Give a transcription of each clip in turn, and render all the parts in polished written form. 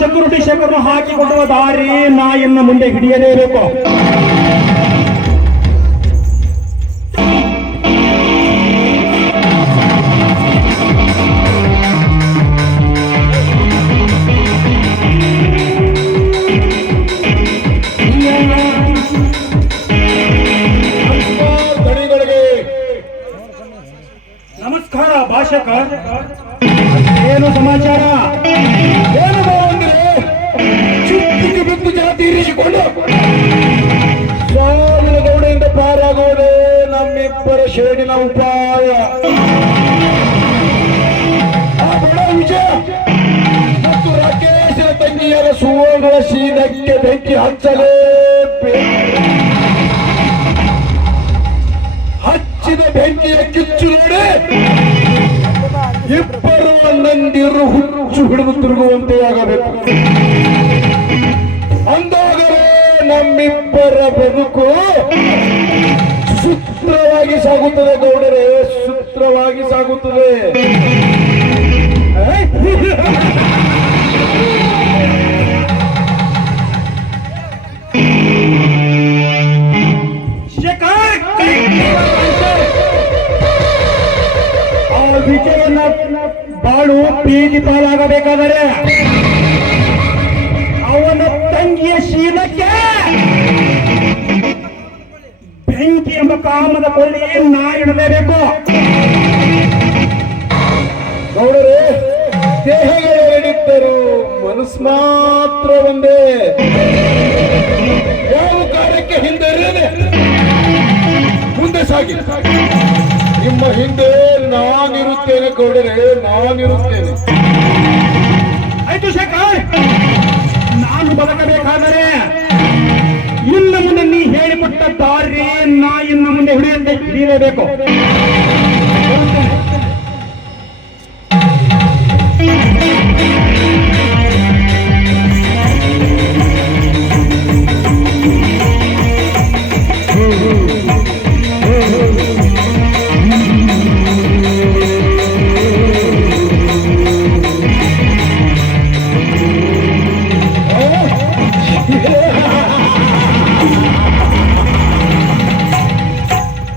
Security ಶೇಖರನ್ನು ಹಾಕಿಕೊಡುವ ದಾರಿ ನಾ ಇನ್ನು ಮುಂದೆ ಹಿಡಿಯಲೇಬೇಕು. ನಮಸ್ಕಾರ ಭಾಷಕ. ಏನು ಸಮಾಚಾರ? ಏನು ಅಂದ್ರೆ ಚಿತ್ತಿಗೆ ಬಿದ್ದು ಜಾತಿ ಇರಿಸಿಕೊಂಡು ಸಾವಿರ ಗೌಡೆಯಿಂದ ಪಾರಾಗುವುದೇ ನಮ್ಮಿಬ್ಬರ ಶೇಡಿನ ಉಪಾಯ. ಆ ಬಡ ವಿಜಯ ಮತ್ತು ರಾಕೇಶನ ತಂಗಿಯರ ಸುವರ್ಣ ಶೀಲಕ್ಕೆ ಬೆಂಕಿ ಹಚ್ಚಲೇಬೇಕು. ಹಚ್ಚಿದ ಬೆಂಕಿಯ ಕಿಚ್ಚು ನೋಡಿ ಇಬ್ಬರು ನಂದಿರು ಹುಚ್ಚು ಹಿಡಿದು ತಿರುಗುವಂತೆ ಆಗಬೇಕು. ಅಂದಾಗಲೇ ನಮ್ಮಿಬ್ಬರ ಬದುಕು ಸೂತ್ರವಾಗಿ ಸಾಗುತ್ತದೆ ಗೌಡರೇ, ಸೂತ್ರವಾಗಿ ಸಾಗುತ್ತದೆ. ವಿಜಯನ ಬಾಳು ಬೀದಿ ಪಾಲಾಗಬೇಕಾದರೆ ಅವನ ತಂಗಿಯ ಶೀಲಕ್ಕೆ ಬೆಂಕಿ ಎಂಬ ಕಾಮದ ಕೊಳ್ಳಿ ನಾ ಇಡಲೇಬೇಕು. ಗೌಡರೇ, ದೇಹಗಳು ಹೇಳಿದ್ದರು, ಮನಸ್ಸು ಮಾತ್ರ ಒಂದೇ. ಯಾವ ಕಾರ್ಯಕ್ಕೆ ಹಿಂದೆ ಮುಂದೆ ಸಾಗಿ. ನಿಮ್ಮ ಹಿಂದೆ ನಾನಿರುತ್ತೇನೆ ಗೌಡರೇ, ನಾನಿರುತ್ತೇನೆ. ಆಯ್ತು ಶೇಖರ್, ನಾನು ಬದುಕಬೇಕಾದರೆ ಇನ್ನು ಮುಂದೆ ನೀ ಹೇಳಿಕೊಟ್ಟ ದಾರಿ ನಾ ಇನ್ನು ಮುಂದೆ ಹಿಡಿಯಲೇಬೇಕು.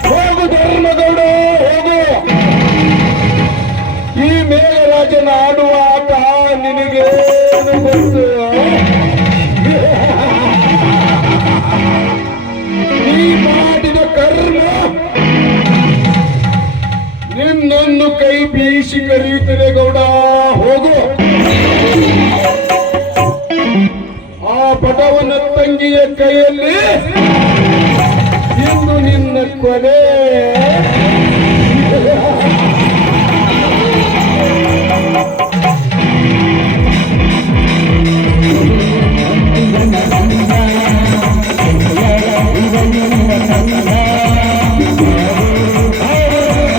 ಹೋಗು ಧರ್ಮಗೌಡ, ಹೋಗು. ಈ ಮೇಘರಾಜನ ಆಡುವ ಆಟ ನಿನಗೇನು ಗೊತ್ತು? ನೀ ಮಾಡಿದ ಕರ್ಮ ನಿನ್ನನ್ನು ಕೈ ಬೀಸಿ ಕರೆಯುತ್ತದೆ ಗೌಡ, ಹೋಗು. ಆ ಪಟವನ ತಂಗಿಯ ಕೈಯಲ್ಲಿ ಇಂದು ನಿನ್ನ ಕೊನೆ.